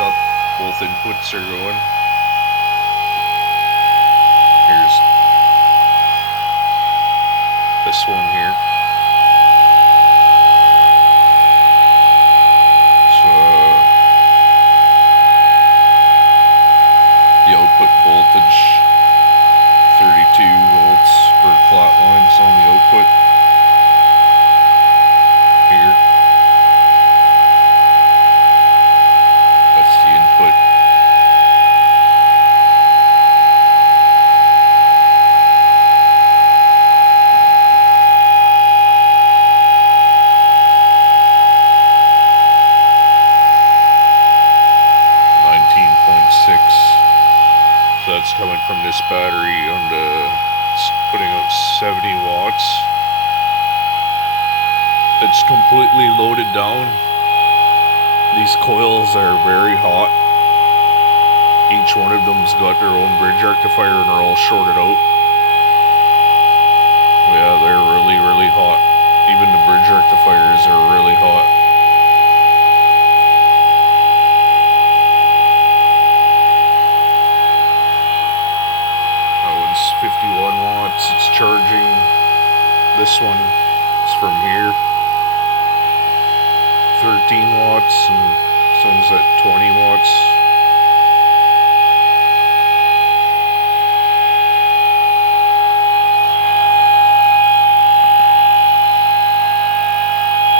up. Both inputs are going. Here's this one here. So the output voltage 32 volts for flat lines on the output here. That's the input. So that's coming from this battery on it's putting out 70 watts. It's completely loaded down. These coils are very hot. Each one of them's got their own bridge rectifier and they're all shorted out. Yeah, they're really, really hot. Even the bridge rectifiers are really hot. That one's 51 watts. It's charging. This one is from here. 13 watts, and this one's at 20 watts.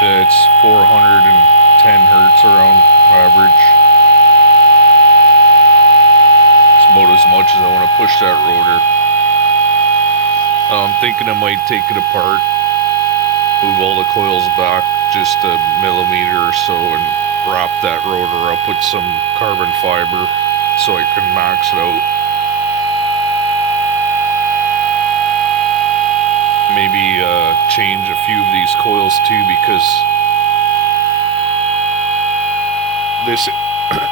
It's 410 hertz around average. It's about as much as I want to push that rotor. I'm thinking I might take it apart, move all the coils back just a millimeter or so and wrap that rotor up with some carbon fiber so I can max it out. Maybe change a few of these coils too, because this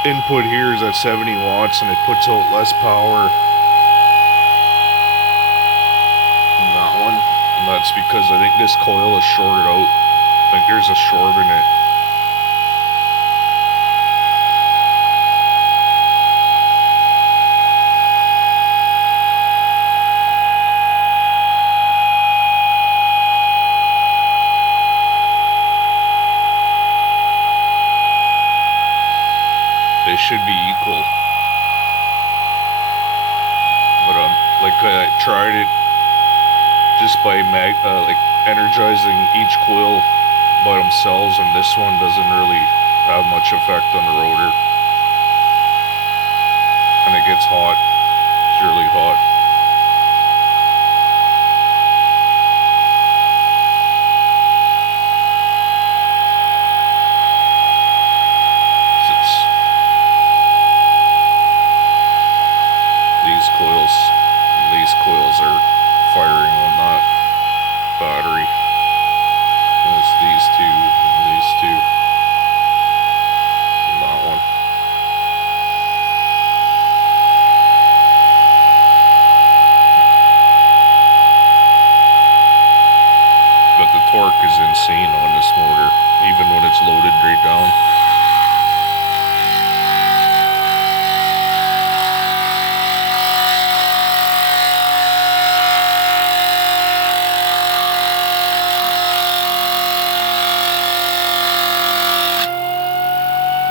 input here is at 70 watts and it puts out less power than that one, and that's because I think this coil is shorted out. I think there's a short in it. They should be equal. But like I tried it just by like energizing each coil by themselves, and this one doesn't really have much effect on the rotor. And it gets hot. It's really hot. These coils are firing on that battery. And it's these two, and that one. But the torque is insane on this motor, even when it's loaded right down.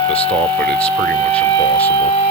To stop it, it's pretty much impossible.